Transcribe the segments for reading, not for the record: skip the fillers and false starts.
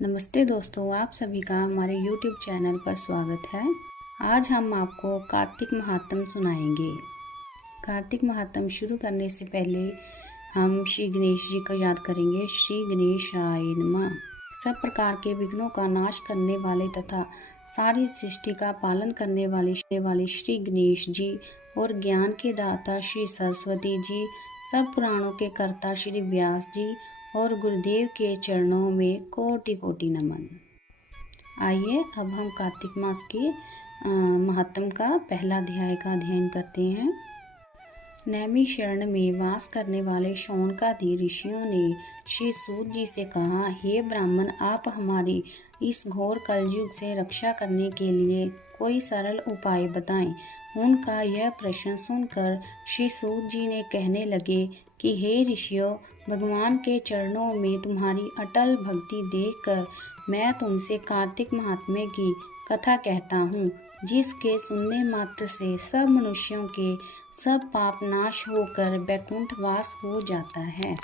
नमस्ते दोस्तों, आप सभी का हमारे YouTube चैनल पर स्वागत है। आज हम आपको कार्तिक महात्म सुनाएंगे। कार्तिक महात्म शुरू करने से पहले हम श्री गणेश जी को याद करेंगे। श्री गणेशाय नमः। सब प्रकार के विघ्नों का नाश करने वाले तथा सारी सृष्टि का पालन करने वाले श्री गणेश जी और ज्ञान के दाता श्री सरस्वती जी, सब पुराणों के कर्ता श्री व्यास जी और गुरुदेव के चरणों में कोटि कोटि नमन। आइए अब हम कार्तिक मास के महात्म का पहला अध्याय का अध्ययन करते हैं। नैमिषारण्य में वास करने वाले शौनकादि ऋषियों ने श्री सूत जी से कहा, हे ब्राह्मण, आप हमारी इस घोर कलयुग से रक्षा करने के लिए कोई सरल उपाय बताएं। उनका यह प्रश्न सुनकर श्री सूत जी ने कहने लगे कि हे ऋषियों, भगवान के चरणों में तुम्हारी अटल भक्ति देखकर मैं तुमसे कार्तिक महात्म्य की कथा कहता हूँ, जिसके सुनने मात्र से सब मनुष्यों के सब पाप नाश होकर वैकुंठ वास हो जाता है।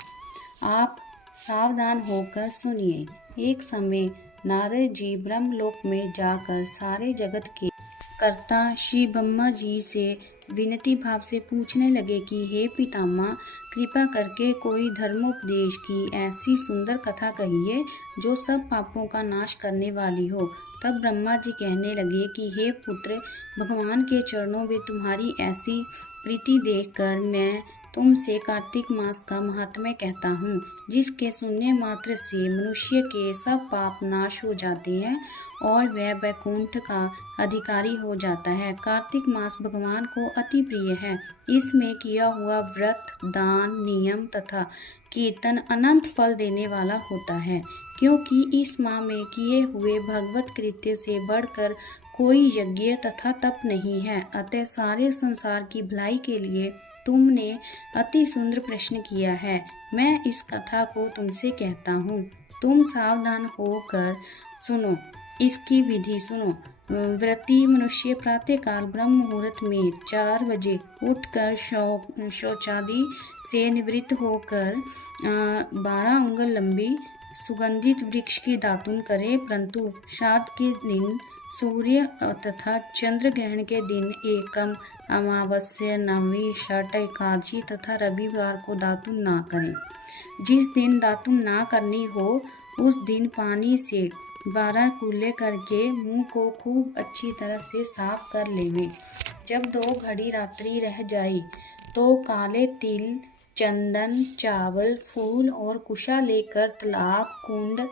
आप सावधान होकर सुनिए। एक समय नारद जी ब्रह्मलोक में जाकर सारे जगत के कर्ता श्री ब्रह्मा जी से विनती भाव से पूछने लगे कि हे पितामह, कृपा करके कोई धर्मोपदेश की ऐसी सुंदर कथा कहिए जो सब पापों का नाश करने वाली हो। तब ब्रह्मा जी कहने लगे कि हे पुत्र, भगवान के चरणों में तुम्हारी ऐसी प्रीति देखकर मैं तुमसे कार्तिक मास का महात्म्य कहता हूँ, जिसके सुनने मात्र से मनुष्य के सब पाप नाश हो जाते हैं और वह वैकुंठ का अधिकारी हो जाता है। कार्तिक मास भगवान को अति प्रिय है। इसमें किया हुआ व्रत, दान, नियम तथा कीर्तन अनंत फल देने वाला होता है, क्योंकि इस माह में किए हुए भगवत कृत्य से बढ़कर कोई यज्ञ तथा तप नहीं है। अतः सारे संसार की भलाई के लिए तुमने अति सुंदर प्रश्न किया है। मैं इस कथा को तुमसे कहता हूँ, तुम सावधान होकर सुनो। इसकी विधि सुनो। व्रती मनुष्य प्रातःकाल ब्रह्म मुहूर्त में 4 बजे उठकर शौचादि से निवृत्त होकर 12 अंगुल लंबी सुगंधित वृक्ष की दातुन करे, परंतु श्राद्ध के दिन, सूर्य तथा चंद्र ग्रहण के दिन, एकम, अमावस्या, नवमी, छठ, एकादशी तथा रविवार को दातुन ना करें। जिस दिन दातुन ना करनी हो उस दिन पानी से 12 कुल्ले करके मुंह को खूब अच्छी तरह से साफ कर लेवे। जब 2 घड़ी रात्रि रह जाए तो काले तिल, चंदन, चावल, फूल और कुशा लेकर तालाब, कुंड,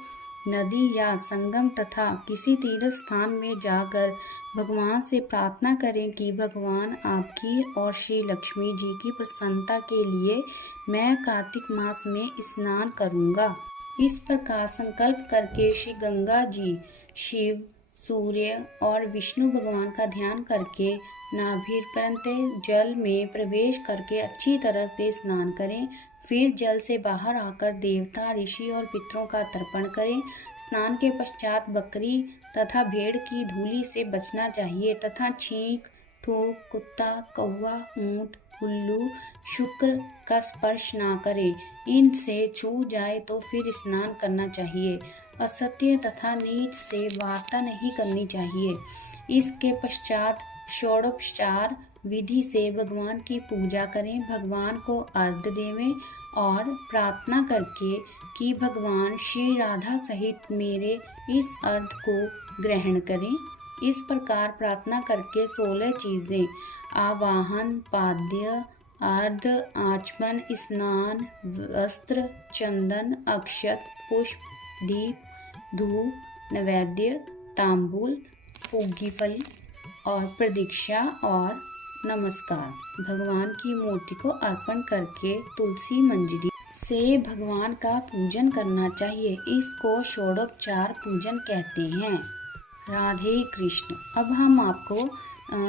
नदी या संगम तथा किसी तीर्थ स्थान में जाकर भगवान से प्रार्थना करें कि भगवान आपकी और श्री लक्ष्मी जी की प्रसन्नता के लिए मैं कार्तिक मास में स्नान करूंगा। इस प्रकार संकल्प करके श्री गंगा जी, शिव, सूर्य और विष्णु भगवान का ध्यान करके नाभिपर्यंत जल में प्रवेश करके अच्छी तरह से स्नान करें। फिर जल से बाहर आकर देवता, ऋषि और पितरों का तर्पण करें। स्नान के पश्चात बकरी तथा भेड़ की धूली से बचना चाहिए तथा छींक, थूक, कुत्ता, कौवा, ऊंट, उल्लू, शुक्र का स्पर्श ना करें। इनसे छू जाए तो फिर स्नान करना चाहिए। असत्य तथा नीच से वार्ता नहीं करनी चाहिए। इसके पश्चात षोडोपचार विधि से भगवान की पूजा करें। भगवान को अर्घ्य देवें और प्रार्थना करके कि भगवान श्री राधा सहित मेरे इस अर्घ्य को ग्रहण करें। इस प्रकार प्रार्थना करके 16 चीजें आवाहन, पाद्य, अर्घ्य, आचमन, स्नान, वस्त्र, चंदन, अक्षत, पुष्प, दीप, धूप, नैवेद्य, तांबूल, पूगी फल और प्रदीक्षा और नमस्कार भगवान की मूर्ति को अर्पण करके तुलसी मंजरी से भगवान का पूजन करना चाहिए। इसको षोडोपचार पूजन कहते हैं। राधे कृष्ण। अब हम आपको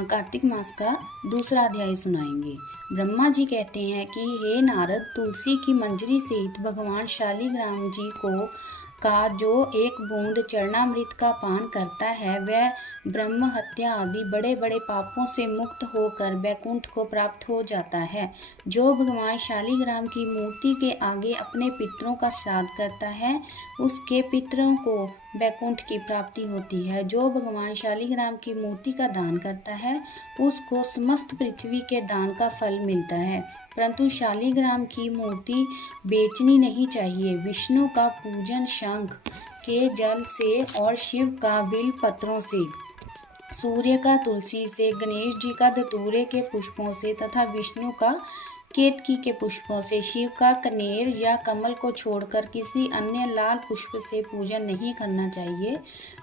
कार्तिक मास का दूसरा अध्याय सुनाएंगे। ब्रह्मा जी कहते हैं कि हे नारद, तुलसी की मंजरी सहित भगवान शालिग्राम जी का जो एक बूंद चरणामृत का पान करता है वह ब्रह्म हत्या आदि बड़े बड़े पापों से मुक्त होकर वैकुंठ को प्राप्त हो जाता है। जो भगवान शालिग्राम की मूर्ति के आगे अपने पितरों का श्राद्ध करता है उसके पितरों को वैकुंठ की प्राप्ति होती है। जो भगवान शालिग्राम की मूर्ति का दान करता है उसको समस्त पृथ्वी के दान का फल मिलता है। परंतु शालिग्राम की मूर्ति बेचनी नहीं चाहिए। विष्णु का पूजन शंख के जल से और शिव का बिल पत्रों से, सूर्य का तुलसी से, गणेश जी का धतूरे के पुष्पों से तथा विष्णु का केतकी के पुष्पों से, शिव का कनेर या कमल को छोड़कर किसी अन्य लाल पुष्प से पूजन नहीं करना चाहिए।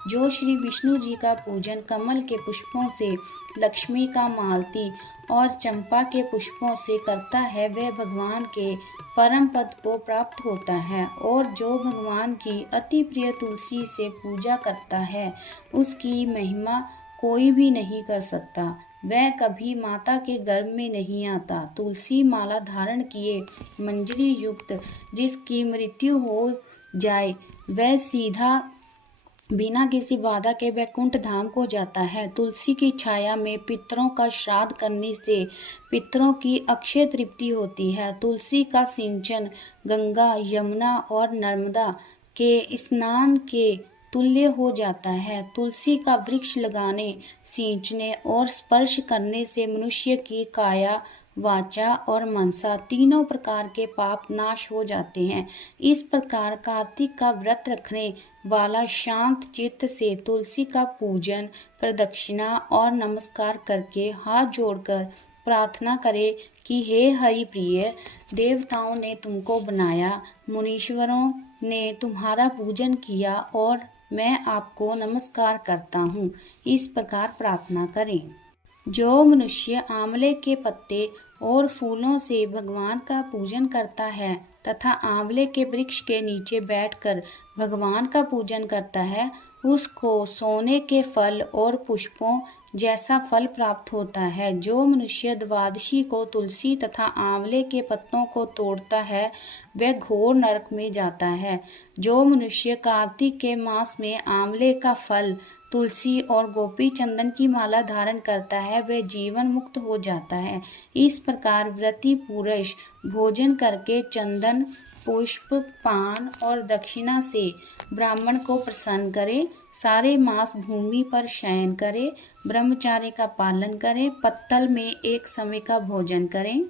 जो श्री विष्णु जी का पूजन कमल के पुष्पों से, लक्ष्मी का मालती और चंपा के पुष्पों से करता है वह भगवान के परम पद को प्राप्त होता है। और जो भगवान की अति प्रिय तुलसी से पूजा करता है उसकी महिमा कोई भी नहीं कर सकता। वह कभी माता के गर्भ में नहीं आता। तुलसी माला धारण किए मंजरी युक्त जिसकी मृत्यु हो जाए वह सीधा बिना किसी बाधा के वैकुंठ धाम को जाता है। तुलसी की छाया में पितरों का श्राद्ध करने से पितरों की अक्षय तृप्ति होती है। तुलसी का सिंचन गंगा, यमुना और नर्मदा के स्नान के तुल्य हो जाता है। तुलसी का वृक्ष लगाने, सींचने और स्पर्श करने से मनुष्य की काया, वाचा और मनसा तीनों प्रकार के पाप नाश हो जाते हैं। इस प्रकार कार्तिक का व्रत रखने वाला शांत चित्त से तुलसी का पूजन, प्रदक्षिणा और नमस्कार करके हाथ जोड़कर प्रार्थना करे कि हे हरि प्रिय, देवताओं ने तुमको बनाया, मुनीश्वरों ने तुम्हारा पूजन किया और मैं आपको नमस्कार करता हूँ। इस प्रकार प्रार्थना करें। जो मनुष्य आंवले के पत्ते और फूलों से भगवान का पूजन करता है तथा आंवले के वृक्ष के नीचे बैठकर भगवान का पूजन करता है उसको सोने के फल और पुष्पों जैसा फल प्राप्त होता है। जो मनुष्य द्वादशी को तुलसी तथा आंवले के पत्तों को तोड़ता है वह घोर नरक में जाता है। जो मनुष्य कार्तिक के मास में आंवले का फल, तुलसी और गोपी चंदन की माला धारण करता है वह जीवन मुक्त हो जाता है। इस प्रकार व्रती पुरुष भोजन करके चंदन, पुष्प, पान और दक्षिणा से ब्राह्मण को प्रसन्न करे, सारे मास भूमि पर शयन करे, ब्रह्मचार्य का पालन करें, पत्तल में एक समय का भोजन करें,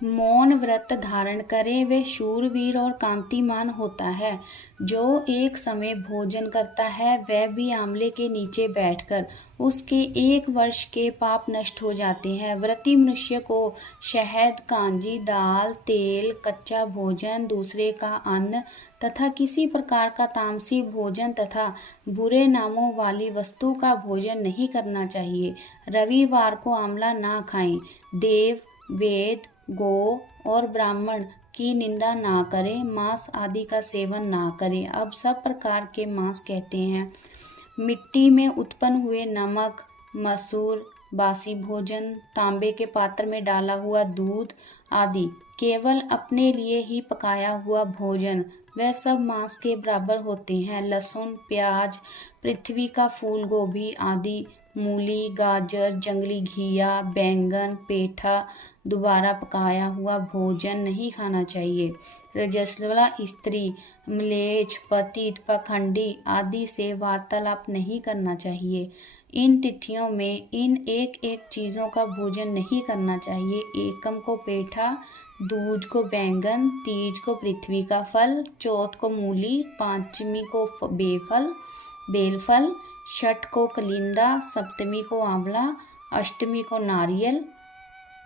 मौन व्रत धारण करे वे शूरवीर और कांतिमान होता है। जो एक समय भोजन करता है वह भी आंवले के नीचे बैठकर उसके 1 वर्ष के पाप नष्ट हो जाते हैं। व्रती मनुष्य को शहद, कांजी, दाल, तेल, कच्चा भोजन, दूसरे का अन्न तथा किसी प्रकार का तामसी भोजन तथा बुरे नामों वाली वस्तु का भोजन नहीं करना चाहिए। रविवार को आंवला ना खाएं। देव, वेद, गो और ब्राह्मण की निंदा ना करें। मांस आदि का सेवन ना करें। अब सब प्रकार के मांस कहते हैं। मिट्टी में उत्पन्न हुए नमक, मसूर, बासी भोजन, तांबे के पात्र में डाला हुआ दूध आदि केवल अपने लिए ही पकाया हुआ भोजन वह सब मांस के बराबर होते हैं। लहसुन, प्याज, पृथ्वी का फूल गोभी आदि, मूली, गाजर, जंगली घिया, बैंगन, पेठा दोबारा पकाया हुआ भोजन नहीं खाना चाहिए। रजस्वला स्त्री, म्लेच्छ, पतित, पाखंडी आदि से वार्तालाप नहीं करना चाहिए। इन तिथियों में इन एक एक चीज़ों का भोजन नहीं करना चाहिए। एकम को पेठा, दूज को बैंगन, तीज को पृथ्वी का फल, चौथ को मूली, पांचमी को बेलफल, छठ को कलिंदा, सप्तमी को आंवला, अष्टमी को नारियल,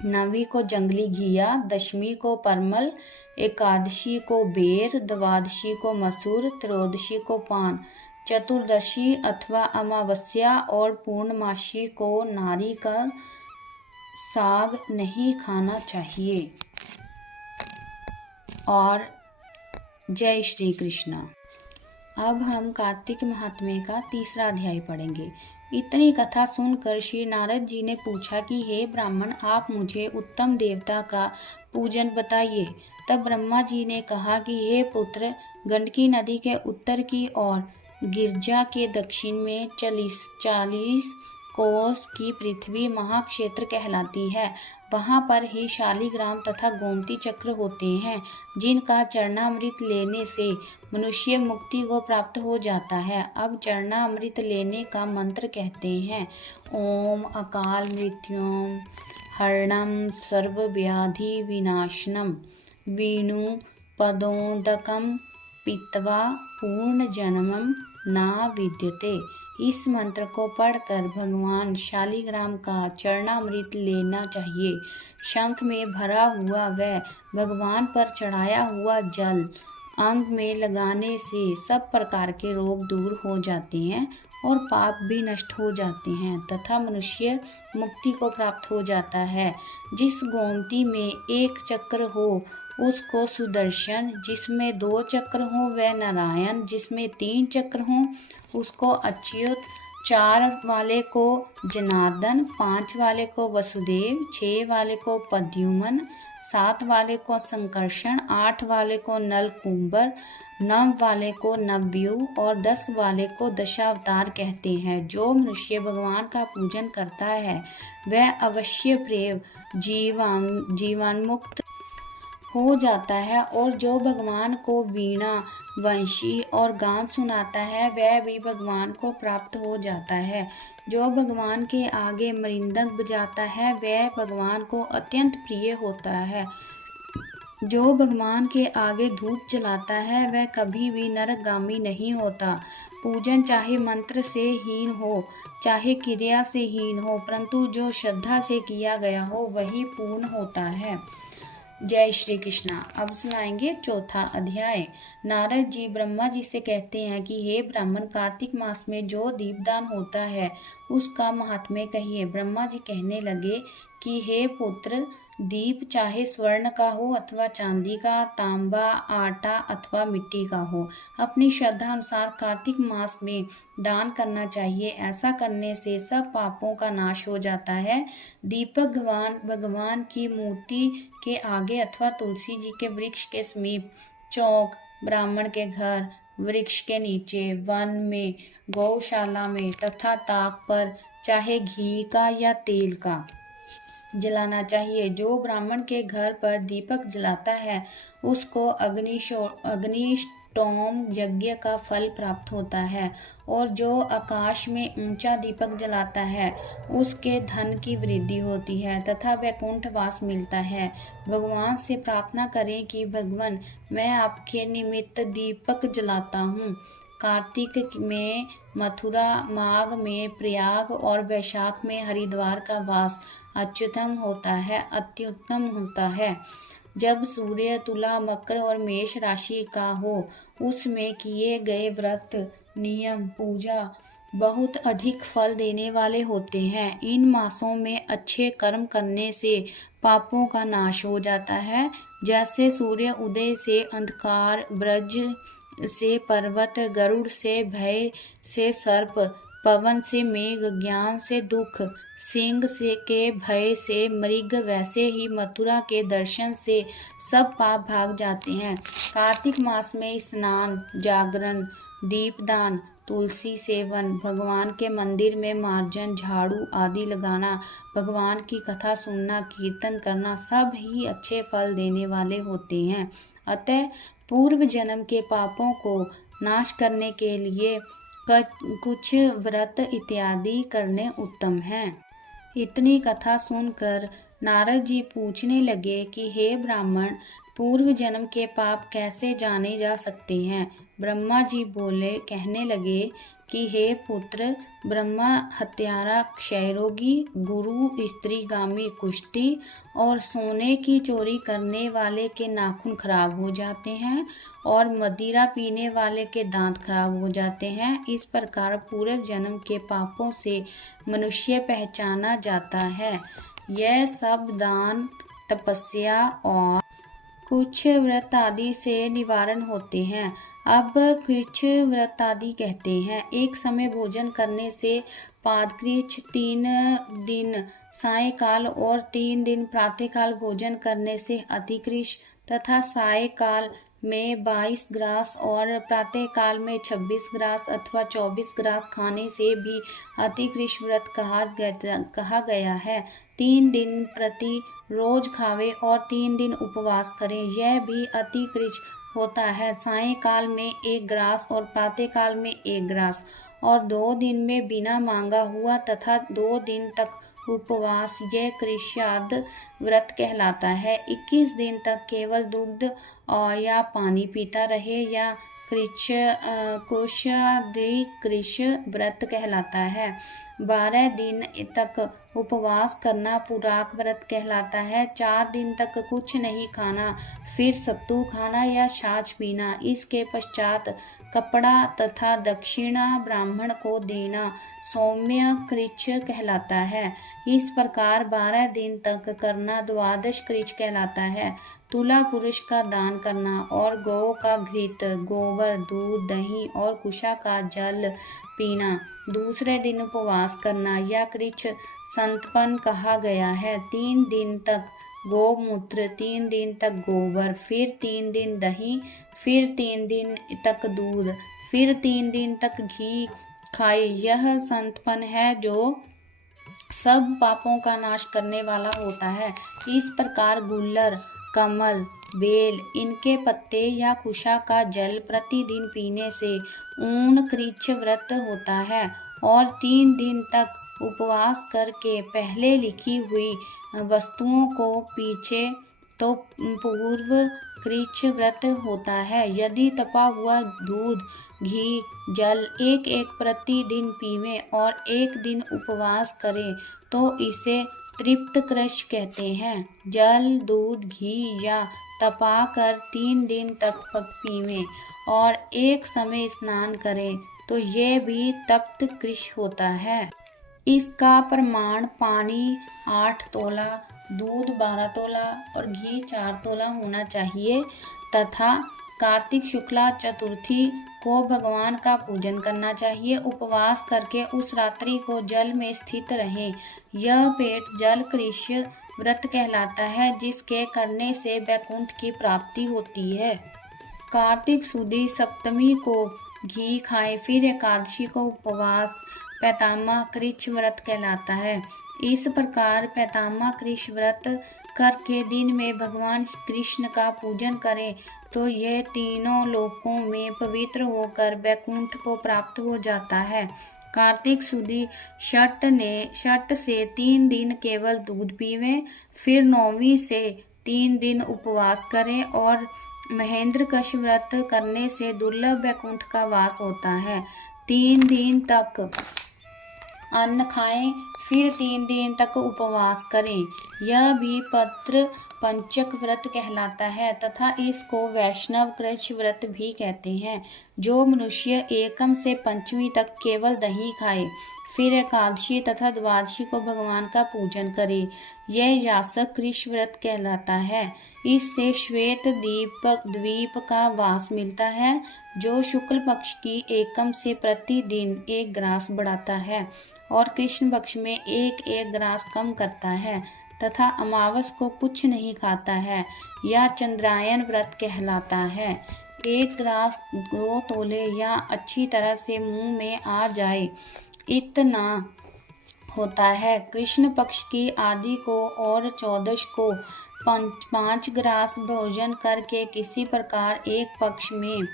नवी को जंगली घिया, दशमी को परमल, एकादशी को बेर, द्वादशी को मसूर, त्रयोदशी को पान, चतुर्दशी अथवा अमावस्या और पूर्णमासी को नारी का साग नहीं खाना चाहिए। और जय श्री कृष्ण। अब हम कार्तिक महात्म्य का 3रा अध्याय पढ़ेंगे। इतनी कथा सुनकर श्री नारद जी ने पूछा कि हे ब्राह्मण, आप मुझे उत्तम देवता का पूजन बताइए। तब ब्रह्मा जी ने कहा कि हे पुत्र, गंडकी नदी के उत्तर की ओर गिरजा के दक्षिण में 40 कोस की पृथ्वी महाक्षेत्र कहलाती है। वहाँ पर ही शालिग्राम तथा गोमती चक्र होते हैं, जिनका चरणामृत लेने से मनुष्य मुक्ति को प्राप्त हो जाता है। अब चरणामृत लेने का मंत्र कहते हैं। ओम अकाल मृत्युम हरणम सर्वव्याधि विनाशनम वीणु पदोदकम पीत्वा पूर्ण जन्मम ना विद्यते। इस मंत्र को पढ़कर भगवान शालिग्राम का चरणामृत लेना चाहिए। शंख में भरा हुआ व भगवान पर चढ़ाया हुआ जल अंग में लगाने से सब प्रकार के रोग दूर हो जाते हैं और पाप भी नष्ट हो जाते हैं तथा मनुष्य मुक्ति को प्राप्त हो जाता है। जिस गोमती में एक चक्र हो उसको सुदर्शन, जिसमें 2 चक्र हो वह नारायण, जिसमें 3 चक्र हों उसको अच्युत, 4 वाले को जनार्दन, 5 वाले को वसुदेव, 6 वाले को प्रद्युम्न, 7 वाले को संकर्षण, 8 वाले को नलकूबर, 9 वाले को नवव्यूह और 10 वाले को दशावतार कहते हैं। जो मनुष्य भगवान का पूजन करता है वह अवश्य प्रेम जीवान्मुक्त हो जाता है और जो भगवान को वीणा, वंशी और गान सुनाता है वह भी भगवान को प्राप्त हो जाता है। जो भगवान के आगे मृदंग बजाता है वह भगवान को अत्यंत प्रिय होता है। जो भगवान के आगे धूप जलाता है वह कभी भी नरकगामी नहीं होता। पूजन चाहे मंत्र से हीन हो चाहे क्रिया से हीन हो, परंतु जो श्रद्धा से किया गया हो वही पूर्ण होता है। जय श्री कृष्णा। अब सुनाएंगे 4था अध्याय। नारद जी ब्रह्मा जी से कहते हैं कि हे ब्राह्मण, कार्तिक मास में जो दीपदान होता है उसका महात्म्य कहिए। ब्रह्मा जी कहने लगे कि हे पुत्र, दीप चाहे स्वर्ण का हो अथवा चांदी का, तांबा, आटा अथवा मिट्टी का हो, अपनी श्रद्धा अनुसार कार्तिक मास में दान करना चाहिए। ऐसा करने से सब पापों का नाश हो जाता है। दीपक भगवान की मूर्ति के आगे अथवा तुलसी जी के वृक्ष के समीप, चौक, ब्राह्मण के घर, वृक्ष के नीचे, वन में, गौशाला में तथा ताक पर चाहे घी का या तेल का जलाना चाहिए। जो ब्राह्मण के घर पर दीपक जलाता है उसको अग्निष्टोम यज्ञ का फल प्राप्त होता है और जो आकाश में ऊंचा दीपक जलाता है उसके धन की वृद्धि होती है तथा वैकुंठवास मिलता है। भगवान से प्रार्थना करें कि भगवान, मैं आपके निमित्त दीपक जलाता हूँ। कार्तिक में मथुरा, माघ में प्रयाग और वैशाख में हरिद्वार का वास अत्युत्तम होता है। जब सूर्य तुला, मकर और मेष राशि का हो उसमें किए गए व्रत, नियम, पूजा बहुत अधिक फल देने वाले होते हैं। इन मासों में अच्छे कर्म करने से पापों का नाश हो जाता है। जैसे सूर्य उदय से अंधकार, ब्रज से पर्वत, गरुड़ से भय से सर्प, पवन से मेघ, ज्ञान से दुख, सिंह से के भय से मृग, वैसे ही मथुरा के दर्शन से सब पाप भाग जाते हैं। कार्तिक मास में स्नान, जागरण, दीपदान, तुलसी सेवन, भगवान के मंदिर में मार्जन, झाड़ू आदि लगाना, भगवान की कथा सुनना, कीर्तन करना सब ही अच्छे फल देने वाले होते हैं। अतः पूर्व जन्म के पापों को नाश करने के लिए कुछ व्रत इत्यादि करने उत्तम हैं। इतनी कथा सुनकर नारद जी पूछने लगे कि हे ब्राह्मण, पूर्व जन्म के पाप कैसे जाने जा सकते हैं। ब्रह्मा जी कहने लगे कि हे पुत्र, ब्रह्मा हत्यारा, क्षयरोगी, गुरु, स्त्रीगामी, कुष्ठी और सोने की चोरी करने वाले के नाखून खराब हो जाते हैं और मदिरा पीने वाले के दांत खराब हो जाते हैं। इस प्रकार पूर्व जन्म के पापों से मनुष्य पहचाना जाता है। यह सब दान, तपस्या और कुछ व्रत आदि से निवारण होते हैं। अब कृच्छ व्रत आदि कहते हैं। एक समय भोजन करने से पादकृच्छ, 3 दिन सायंकाल और 3 दिन प्रातःकाल भोजन करने से अतिकृच्छ तथा सायंकाल में 22 ग्रास और प्रातःकाल में 26 ग्रास अथवा 24 ग्रास खाने से भी अतिकृष्ण व्रत कहा गया है। 3 दिन प्रति रोज खावे और 3 दिन उपवास करें, यह भी अतिकृष्ण होता है। सायंकाल में 1 ग्रास और प्रातःकाल में 1 ग्रास और 2 दिन में बिना मांगा हुआ तथा 2 दिन तक उपवास, यह कृष्याद व्रत कहलाता है। 21 दिन तक केवल दुग्ध और या पानी पीता रहे या कृष्य व्रत कहलाता है। 12 दिन तक उपवास करना पुराक व्रत कहलाता है। 4 दिन तक कुछ नहीं खाना, फिर सत्तू खाना या छाछ पीना। इसके पश्चात कपड़ा तथा दक्षिणा ब्राह्मण को देना सौम्य कृच्छ कहलाता है। इस प्रकार 12 दिन तक करना द्वादश कृच्छ कहलाता है। तुला पुरुष का दान करना और गौ का घृत, गोबर, दूध, दही और कुशा का जल पीना। दूसरे दिन उपवास करना या कृच्छ संतपन कहा गया है। 3 दिन तक गोमूत्र, 3 दिन तक गोबर, फिर 3 दिन दही, फिर 3 दिन तक दूध, फिर 3 दिन तक घी खाए। यह संतपन है जो सब पापों का नाश करने वाला होता है। इस प्रकार गुल्लर, कमल, बेल, इनके पत्ते या कुशा का जल प्रतिदिन पीने से ऊन कृच्छ व्रत होता है और 3 दिन तक उपवास करके पहले लिखी हुई वस्तुओं को पीछे तो पूर्व कृच्छ व्रत होता है। यदि तपा हुआ दूध, घी, जल एक प्रतिदिन पीवे और 1 दिन उपवास करे तो इसे तृप्त कृच्छ कहते हैं। जल, दूध, घी या तपा कर 3 दिन तक पीवे और एक समय स्नान करें तो ये भी तप्त कृच्छ होता है। इसका प्रमाण पानी 8 तोला, दूध 12 तोला और घी 4 तोला होना चाहिए तथा कार्तिक शुक्ला चतुर्थी को भगवान का पूजन करना चाहिए। उपवास करके उस रात्रि को जल में स्थित रहें। यह पेट जल कृच्छ व्रत कहलाता है, जिसके करने से वैकुंठ की प्राप्ति होती है। कार्तिक सुदी सप्तमी को घी खाए, फिर एकादशी को उपवास पैतामह कृच्छ व्रत कहलाता है। इस प्रकार पैतामह कृच्छ व्रत करके दिन में भगवान कृष्ण का पूजन करें तो यह तीनों लोकों में पवित्र होकर वैकुंठ को प्राप्त हो जाता है। कार्तिक सुदी छठ से 3 दिन केवल दूध पीवें, फिर 9वीं से 3 दिन उपवास करें और महेंद्र कश व्रत करने से दुर्लभ वैकुंठ का वास होता है। 3 दिन तक अन्न खाएं, फिर 3 दिन तक उपवास करें। यह भी पत्र पंचक व्रत कहलाता है तथा इसको वैष्णव कृच्छ व्रत भी कहते हैं। जो मनुष्य एकम से पंचमी तक केवल दही खाए, फिर एकादशी तथा द्वादशी को भगवान का पूजन करे, यह यासक कृच्छ व्रत कहलाता है। इससे श्वेत द्वीप का वास मिलता है, जो शुक्ल पक्ष की एकम से प्रतिदिन 1 ग्रास बढ़ाता है और कृष्ण पक्ष में 1 ग्रास कम करता है तथा अमावस को कुछ नहीं खाता है। यह चंद्रायन व्रत कहलाता है। 1 ग्रास 2 तोले या अच्छी तरह से मुंह में आ जाए इतना होता है। कृष्ण पक्ष की आदि को और 14 को 5 ग्रास भोजन करके किसी प्रकार एक पक्ष में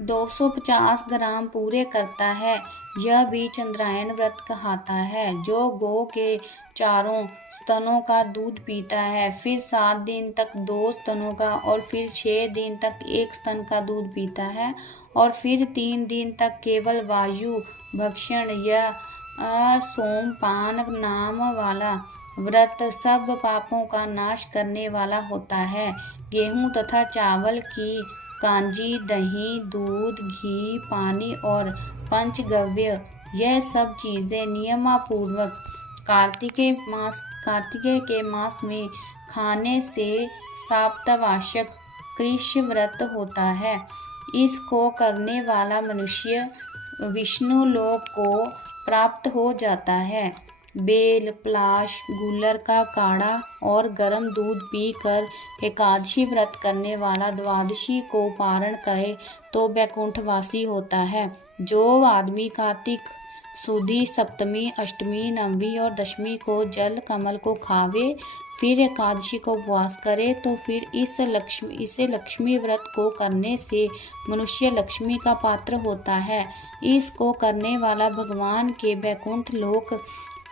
250 ग्राम पूरे करता है। यह भी चंद्रायन व्रत कहलाता है। जो गौ के चारों स्तनों का दूध पीता है, फिर 7 दिन तक 2 स्तनों का और फिर 6 दिन तक 1 स्तन का दूध पीता है और फिर 3 दिन तक केवल वायु भक्षण या सोमपान नाम वाला व्रत सब पापों का नाश करने वाला होता है। गेहूं तथा चावल की कांजी, दही, दूध, घी, पानी और पंचगव्य, यह सब चीजें नियमपूर्वक कार्तिकेय के मास में खाने से साप्तवार्षिक कृच्छ व्रत होता है। इसको करने वाला मनुष्य विष्णु लोक को प्राप्त हो जाता है। बेल, पलाश, गूलर का काढ़ा और गर्म दूध पीकर एकादशी व्रत करने वाला द्वादशी को पारण करे तो वैकुंठवासी होता है। जो आदमी कार्तिक सुदी, सप्तमी, अष्टमी, नवमी और दशमी को जल कमल को खावे, फिर एकादशी को उपवास करे तो फिर इसे लक्ष्मी व्रत को करने से मनुष्य लक्ष्मी का पात्र होता है। इसको करने वाला भगवान के वैकुंठ लोक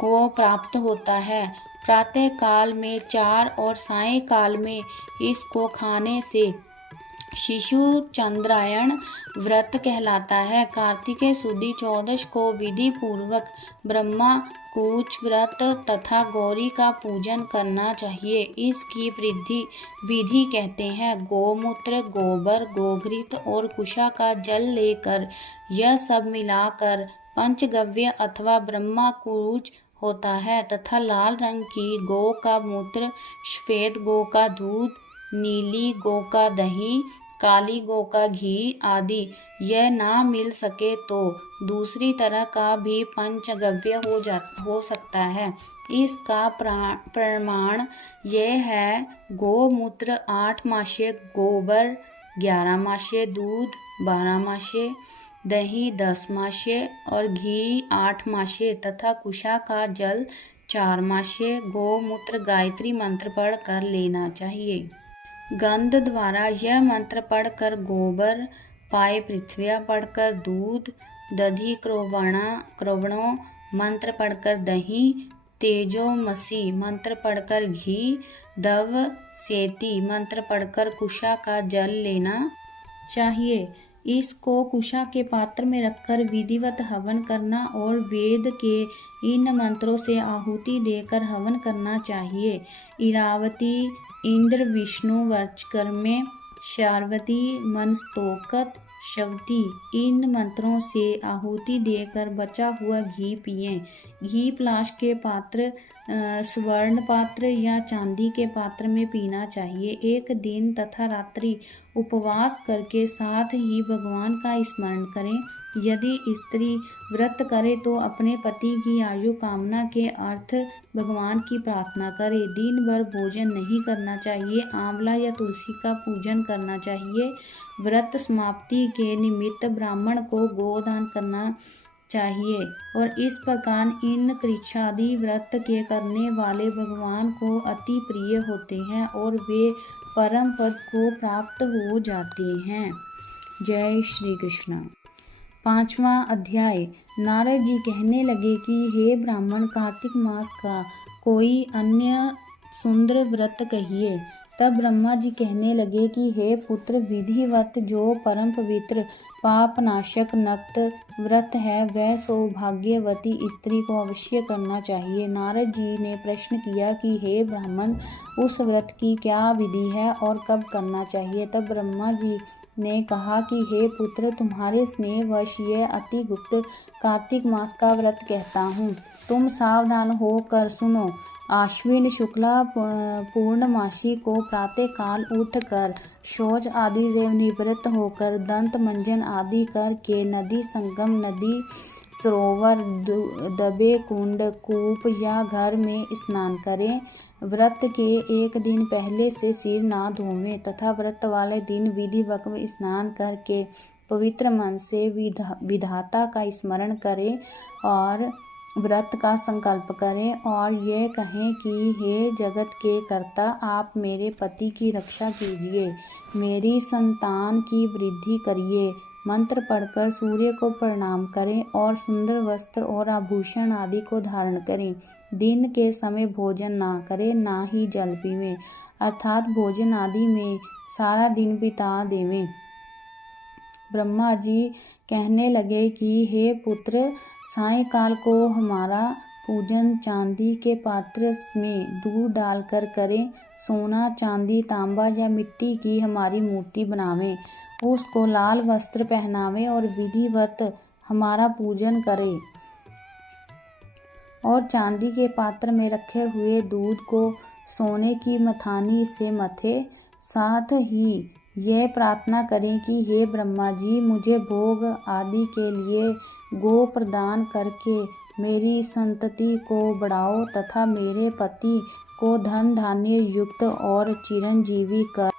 को प्राप्त होता है। प्रातः काल में 4 और सायं काल में इसको खाने से शिशु चंद्रायण व्रत कहलाता है। कार्तिकेय सुदी 14 को विधि पूर्वक ब्रह्मा कुच व्रत तथा गौरी का पूजन करना चाहिए। इसकी विधि कहते हैं। गोमूत्र, गोबर, गोघृत और कुशा का जल लेकर यह सब मिलाकर पंचगव्य अथवा ब्रह्मा कुच होता है तथा लाल रंग की गौ का मूत्र, श्वेत गौ का दूध, नीली गौ का दही, काली गौ का घी आदि यह ना मिल सके तो दूसरी तरह का भी पंचगव्य हो सकता है। इसका प्रमाण यह है गोमूत्र 8 मासे, गोबर 11 मासे, दूध 12 मासे, दही 10 मासे और घी 8 मासे तथा कुशा का जल 4 मासे। गोमूत्र गायत्री मंत्र पढ़ कर लेना चाहिए। गंध द्वारा यह मंत्र पढ़कर गोबर, पाए पृथ्व्या पढ़कर दूध, दधि क्रोवणो मंत्र पढ़कर दही, तेजोमसी मंत्र पढ़कर घी, दव सेती मंत्र पढ़कर कुशा का जल लेना चाहिए। इसको कुशा के पात्र में रखकर विधिवत हवन करना और वेद के इन मंत्रों से आहुति देकर हवन करना चाहिए। इरावती, इंद्र, विष्णु वर्चकर में शार्वती, मनस्तोकत, शवती इन मंत्रों से आहुति देकर बचा हुआ घी पिएं। घी पलाश के पात्र, स्वर्ण पात्र या चांदी के पात्र में पीना चाहिए। एक दिन तथा रात्रि उपवास करके साथ ही भगवान का स्मरण करें। यदि स्त्री व्रत करे तो अपने पति की आयु कामना के अर्थ भगवान की प्रार्थना करे। दिन भर भोजन नहीं करना चाहिए। आंवला या तुलसी का पूजन करना चाहिए। व्रत समाप्ति के निमित्त ब्राह्मण को गोदान करना चाहिए और इस प्रकार इन कृच्छादि व्रत के करने वाले भगवान को अति प्रिय होते हैं और वे परम पद को प्राप्त हो जाते हैं। जय श्री कृष्ण। 5वां अध्याय। नारद जी कहने लगे कि हे ब्राह्मण, कार्तिक मास का कोई अन्य सुंदर व्रत कहिए। तब ब्रह्मा जी कहने लगे कि हे पुत्र, विधिवत जो परम पवित्र पापनाशक नक्त व्रत है वह सौभाग्यवती स्त्री को अवश्य करना चाहिए। नारद जी ने प्रश्न किया कि हे ब्राह्मण, उस व्रत की क्या विधि है और कब करना चाहिए। तब ब्रह्मा जी ने कहा कि हे पुत्र, तुम्हारे स्नेहवश यह अति गुप्त कार्तिक मास का व्रत कहता हूँ। तुम सावधान होकर सुनो। आश्विन शुक्ला पूर्णमासी को प्रातः काल उठकर शौच आदि से निवृत्त होकर दंत मंजन आदि करके नदी संगम, नदी, सरोवर, दबे कुंड, कूप या घर में स्नान करें। व्रत के एक दिन पहले से सिर ना धोवें तथा व्रत वाले दिन विधिवत स्नान करके पवित्र मन से विधाता का स्मरण करें और व्रत का संकल्प करें और यह कहें कि हे जगत के कर्ता, आप मेरे पति की रक्षा कीजिए, मेरी संतान की वृद्धि करिए। मंत्र पढ़कर सूर्य को प्रणाम करें और सुंदर वस्त्र और आभूषण आदि को धारण करें। दिन के समय भोजन ना करें, ना ही जल पीवें, अर्थात भोजन आदि में सारा दिन बिता देवें। ब्रह्मा जी कहने लगे कि हे पुत्र, सायंकाल को हमारा पूजन चांदी के पात्र में दूध डालकर करें। सोना, चांदी, तांबा या मिट्टी की हमारी मूर्ति बनावें, उसको लाल वस्त्र पहनावें और विधिवत हमारा पूजन करें और चांदी के पात्र में रखे हुए दूध को सोने की मथानी से मथे। साथ ही यह प्रार्थना करें कि हे ब्रह्मा जी, मुझे भोग आदि के लिए गो प्रदान करके मेरी संतति को बढ़ाओ तथा मेरे पति को धन धान्य युक्त और चिरंजीवी कर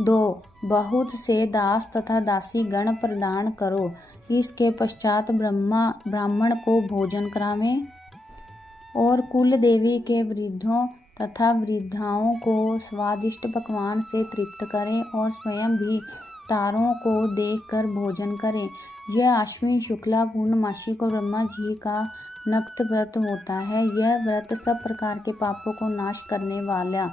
दो। बहुत से दास तथा दासी गण प्रदान करो। इसके पश्चात ब्राह्मण को भोजन करावें और कुल देवी के वृद्धों तथा वृद्धाओं को स्वादिष्ट पकवान से तृप्त करें और स्वयं भी तारों को देखकर भोजन करें। यह आश्विन शुक्ला पूर्णमासी को ब्रह्मा जी का नक्त व्रत होता है। यह व्रत सब प्रकार के पापों को नाश करने वाला,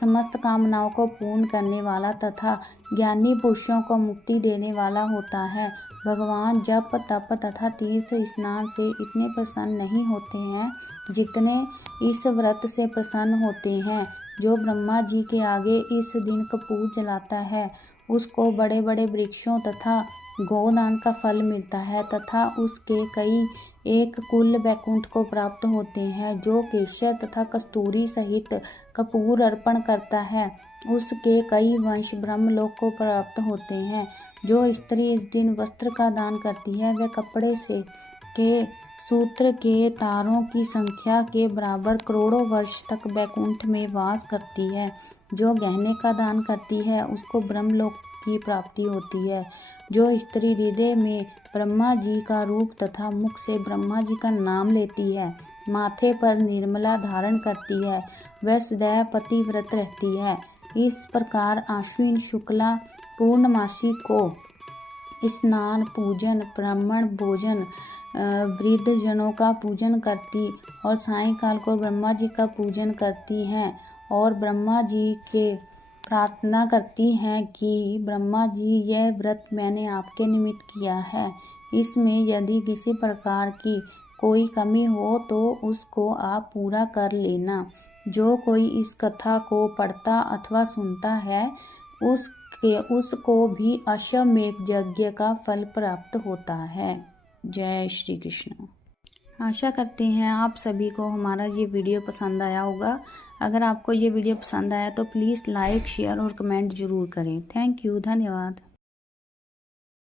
समस्त कामनाओं को पूर्ण करने वाला तथा ज्ञानी पुरुषों को मुक्ति देने वाला होता है। भगवान जप तप तथा तीर्थ स्नान से इतने प्रसन्न नहीं होते हैं जितने इस व्रत से प्रसन्न होते हैं। जो ब्रह्मा जी के आगे इस दिन कपूर जलाता है उसको बड़े बड़े वृक्षों तथा गोदान का फल मिलता है तथा उसके कई एक कुल वैकुंठ को प्राप्त होते हैं। जो केशर तथा कस्तूरी सहित कपूर अर्पण करता है उसके कई वंश ब्रह्मलोक को प्राप्त होते हैं। जो स्त्री इस दिन वस्त्र का दान करती है वह कपड़े से के सूत्र के तारों की संख्या के बराबर करोड़ों वर्ष तक वैकुंठ में वास करती है। जो गहने का दान करती है उसको ब्रह्मलोक की प्राप्ति होती है। जो स्त्री हृदय में ब्रह्मा जी का रूप तथा मुख से ब्रह्मा जी का नाम लेती है, माथे पर निर्मला धारण करती है, वह सदैव पतिव्रत रहती है। इस प्रकार आश्विन शुक्ला पूर्णमासी को स्नान पूजन ब्राह्मण भोजन वृद्ध जनों का पूजन करती और सायंकाल को ब्रह्मा जी का पूजन करती हैं और ब्रह्मा जी के प्रार्थना करती हैं कि ब्रह्मा जी यह व्रत मैंने आपके निमित्त किया है। इसमें यदि किसी प्रकार की कोई कमी हो तो उसको आप पूरा कर लेना। जो कोई इस कथा को पढ़ता अथवा सुनता है उसको भी अश्वमेध यज्ञ का फल प्राप्त होता है। जय श्री कृष्ण। आशा करते हैं आप सभी को हमारा ये वीडियो पसंद आया होगा। अगर आपको ये वीडियो पसंद आया तो प्लीज़ लाइक शेयर और कमेंट ज़रूर करें। थैंक यू, धन्यवाद।